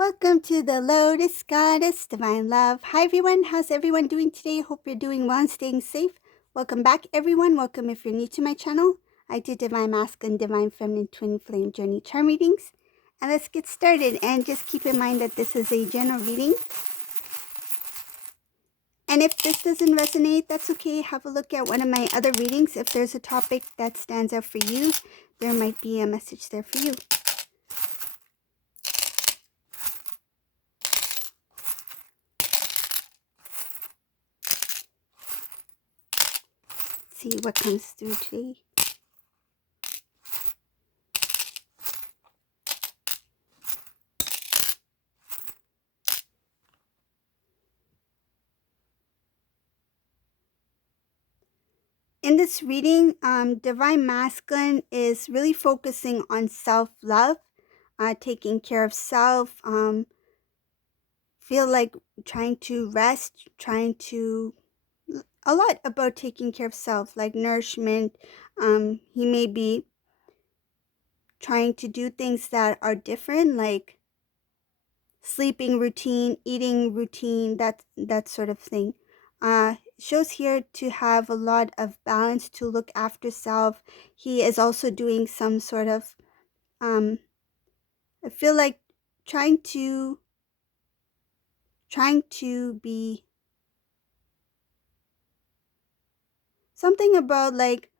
Welcome to the Lotus Goddess Divine Love. Hi everyone, how's everyone doing today? Hope you're doing well and staying safe. Welcome back everyone. Welcome if you're new to my channel. I do Divine Masculine, Divine Feminine, Twin Flame Journey Charm readings. And let's get started. And just keep in mind that this is a general reading. And if this doesn't resonate, that's okay. Have a look at one of my other readings. If there's a topic that stands out for you, there might be a message there for you. Let's see what comes through today. In this reading, Divine Masculine is really focusing on self-love, taking care of self, feel like trying to rest, a lot about taking care of self, like nourishment. He may be trying to do things that are different, like sleeping routine, eating routine, that sort of thing. Shows here to have a lot of balance, to look after self. He is also doing some sort of I feel like trying to be something about like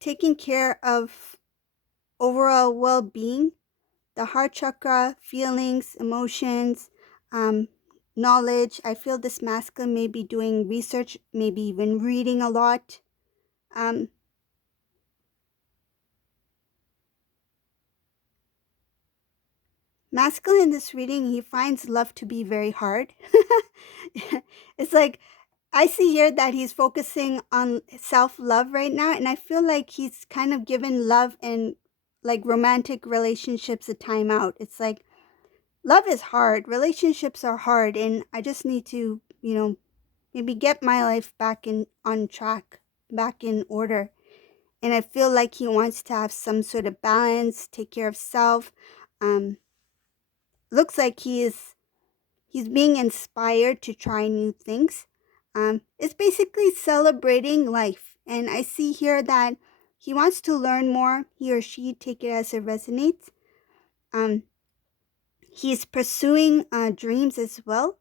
taking care of overall well-being, the heart chakra, feelings, emotions, knowledge. I feel this masculine may be doing research, maybe even reading a lot. Masculine in this reading, he finds love to be very hard. It's like, I see here that he's focusing on self-love right now, and I feel like he's kind of given love and like romantic relationships a timeout. It's like, love is hard, relationships are hard, and I just need to, maybe get my life back on track, back in order. And I feel like he wants to have some sort of balance, take care of self. Looks like he's being inspired to try new things. It's basically celebrating life. And I see here that he wants to learn more. He or she, take it as it resonates. He's pursuing dreams as well.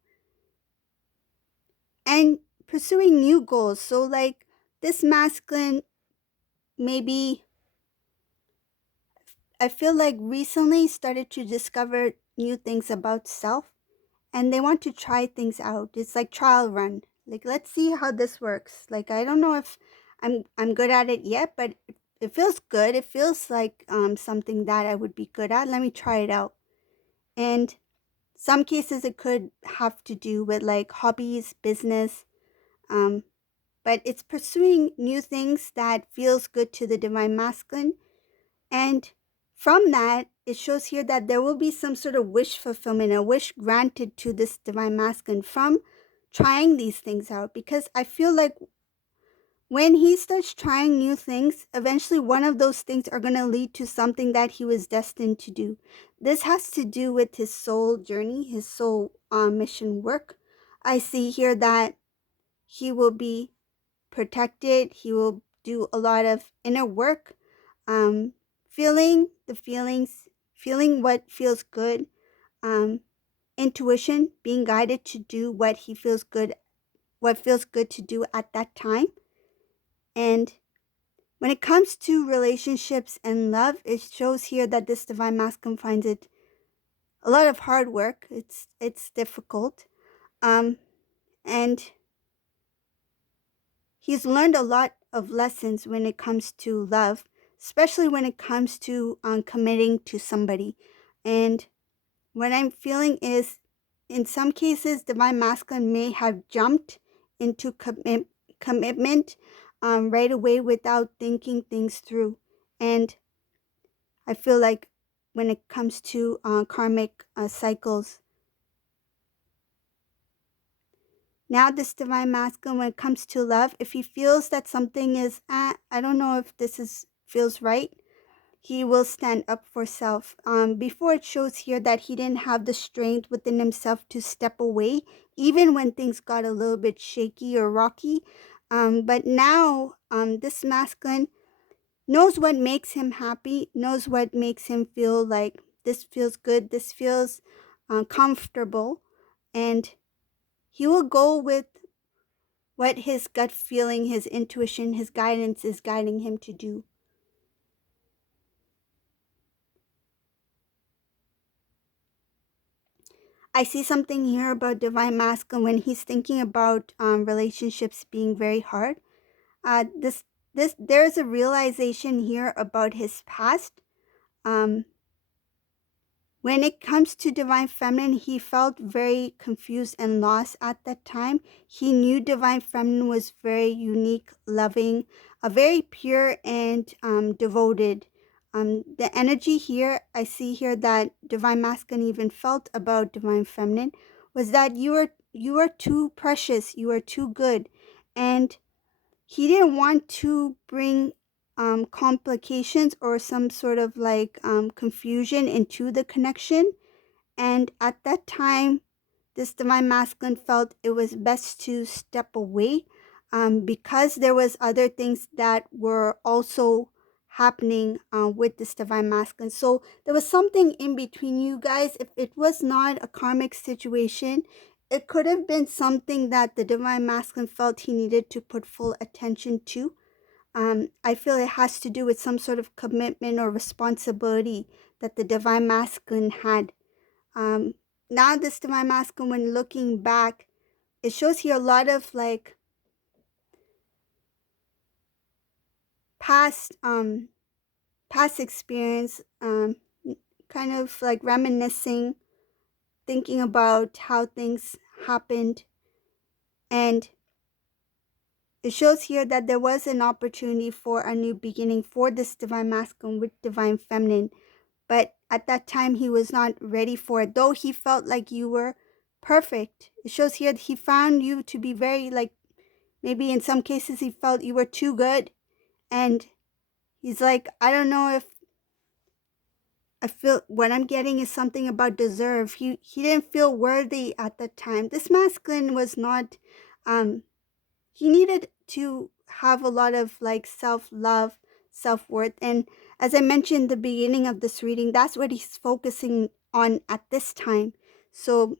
And pursuing new goals. So like this masculine, maybe I feel like recently started to discover new things about self. And they want to try things out. It's like trial run. Like, let's see how this works. Like, I don't know if I'm good at it yet, but it feels good. It feels like something that I would be good at. Let me try it out. And some cases it could have to do with like hobbies, business, but it's pursuing new things that feels good to the divine masculine. And from that, it shows here that there will be some sort of wish fulfillment, a wish granted to this divine masculine from trying these things out. Because I feel like when he starts trying new things, eventually one of those things are going to lead to something that he was destined to do. This has to do with his soul journey, his soul mission work. I see here that he will be protected. He will do a lot of inner work, feeling the feelings, feeling what feels good, intuition, being guided to do what he feels good, what feels good to do at that time. And when it comes to relationships and love, it shows here that this divine masculine finds it a lot of hard work. It's difficult, and he's learned a lot of lessons when it comes to love, especially when it comes to committing to somebody. And what I'm feeling is, in some cases, divine masculine may have jumped into commitment right away without thinking things through. And I feel like when it comes to karmic cycles, now this divine masculine, when it comes to love, if he feels that something is, I don't know if this feels right, he will stand up for self. Before, it shows here that he didn't have the strength within himself to step away, even when things got a little bit shaky or rocky. But now, this masculine knows what makes him happy, knows what makes him feel like this feels good, this feels comfortable, and he will go with what his gut feeling, his intuition, his guidance is guiding him to do. I see something here about divine masculine when he's thinking about relationships being very hard. This there's a realization here about his past. Um, When it comes to divine feminine, he felt very confused and lost at that time. He knew divine feminine was very unique, loving, very pure and devoted. The energy here, I see here that divine masculine even felt about divine feminine was that you are too precious, you are too good, and he didn't want to bring complications or some sort of like confusion into the connection. And at that time, this divine masculine felt it was best to step away because there was other things that were also happening with this divine masculine. So there was something in between you guys. If it was not a karmic situation, it could have been something that the divine masculine felt he needed to put full attention to. I feel it has to do with some sort of commitment or responsibility that the divine masculine had. um, Now this divine masculine, when looking back, it shows here a lot of like past past experience, kind of like reminiscing, thinking about how things happened. And it shows here that there was an opportunity for a new beginning for this divine masculine with divine feminine, but at that time he was not ready for it, though he felt like you were perfect. It shows here that he found you to be very like, maybe in some cases he felt you were too good. And he's like, I don't know if I feel what I'm getting is something about deserve. He didn't feel worthy at that time. This masculine was not he needed to have a lot of like self-love, self-worth. And as I mentioned in the beginning of this reading, that's what he's focusing on at this time. So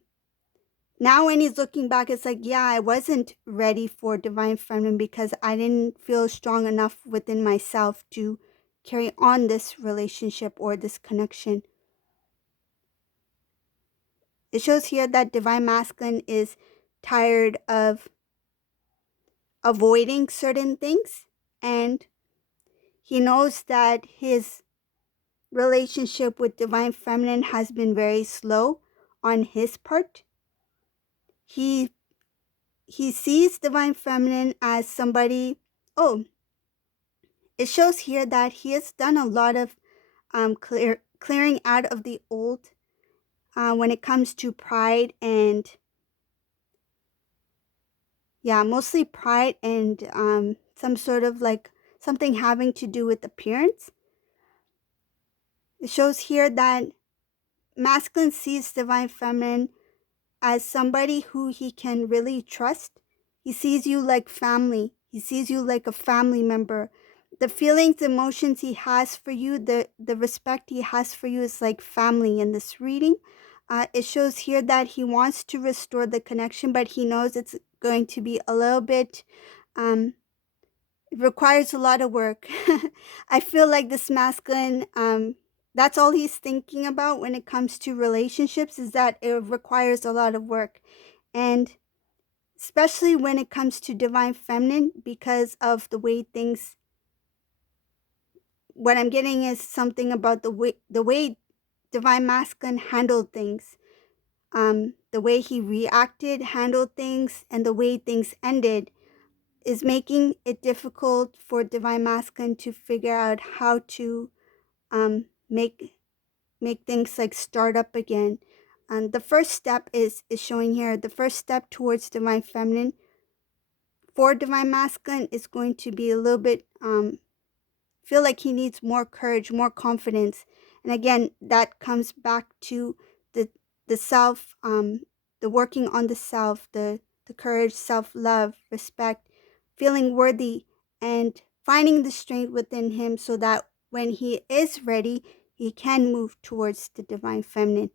now when he's looking back, it's like, yeah, I wasn't ready for divine feminine because I didn't feel strong enough within myself to carry on this relationship or this connection. It shows here that divine masculine is tired of avoiding certain things, and he knows that his relationship with divine feminine has been very slow on his part. He he sees divine feminine as somebody. Oh, it shows here that he has done a lot of clearing out of the old when it comes to pride and, yeah, mostly pride and some sort of like something having to do with appearance. It shows here that masculine sees divine feminine as somebody who he can really trust. He sees you like family. He sees you like a family member. The feelings, emotions he has for you, the respect he has for you is like family in this reading. It shows here that he wants to restore the connection, but he knows it's going to be a little bit, it requires a lot of work. I feel like this masculine, that's all he's thinking about when it comes to relationships is that it requires a lot of work. And especially when it comes to divine feminine, because of the way things, what I'm getting is something about the way divine masculine handled things, the way he reacted, handled things, and the way things ended is making it difficult for divine masculine to figure out how to um, make things like start up again. And the first step is showing here. The first step towards divine feminine for divine masculine is going to be a little bit feel like he needs more courage, more confidence. And again, that comes back to the the self, the working on the self, the courage, self-love, respect, feeling worthy, and finding the strength within him so that when he is ready, he can move towards the divine feminine.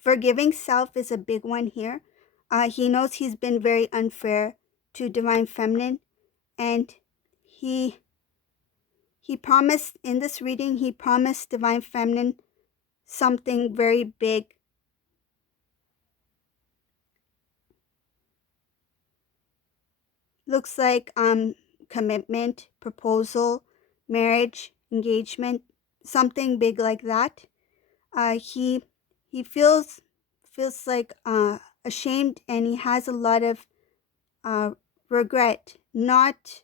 Forgiving self is a big one here. He knows he's been very unfair to divine feminine, and he he promised in this reading, he promised divine feminine something very big. Looks like commitment, proposal, marriage, engagement, something big like that. He feels like ashamed, and he has a lot of uh, regret, not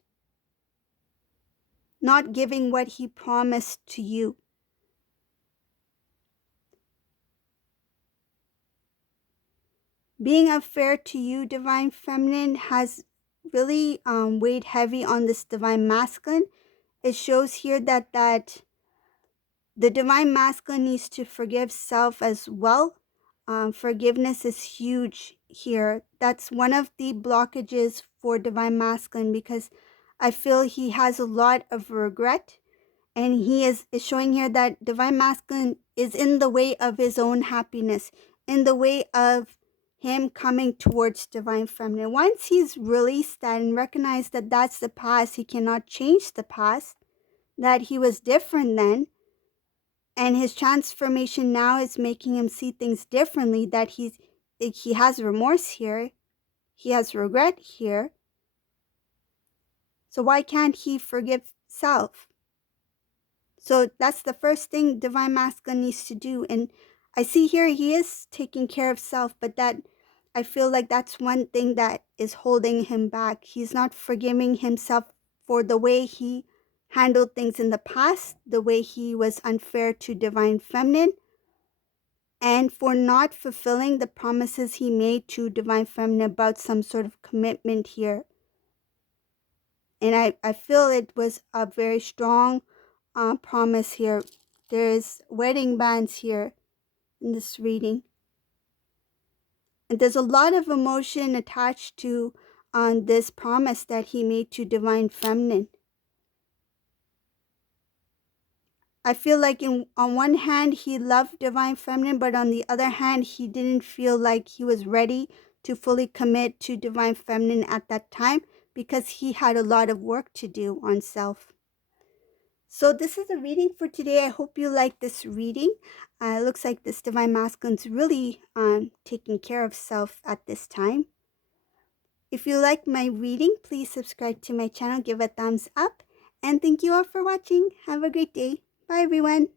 giving what he promised to you. Being unfair to you, divine feminine, has really weighed heavy on this divine masculine. It shows here that the divine masculine needs to forgive self as well. Forgiveness is huge here. That's one of the blockages for divine masculine, because I feel he has a lot of regret, and he is showing here that divine masculine is in the way of his own happiness, in the way of him coming towards divine feminine. Once he's released that and recognized that that's the past, he cannot change the past, that he was different then, and his transformation now is making him see things differently, that he has remorse here, he has regret here. So why can't he forgive self? So that's the first thing divine masculine needs to do. And I see here he is taking care of self, but that I feel like that's one thing that is holding him back. He's not forgiving himself for the way he handled things in the past, the way he was unfair to divine feminine, and for not fulfilling the promises he made to divine feminine about some sort of commitment here. And I feel it was a very strong promise here. There's wedding bands here in this reading. And there's a lot of emotion attached to this promise that he made to divine feminine. I feel like on one hand he loved divine feminine, but on the other hand he didn't feel like he was ready to fully commit to divine feminine at that time, because he had a lot of work to do on self. So this is the reading for today. I hope you like this reading. It looks like this divine masculine's really taking care of self at this time. If you like my reading, please subscribe to my channel, give a thumbs up, and thank you all for watching. Have a great day. Bye everyone.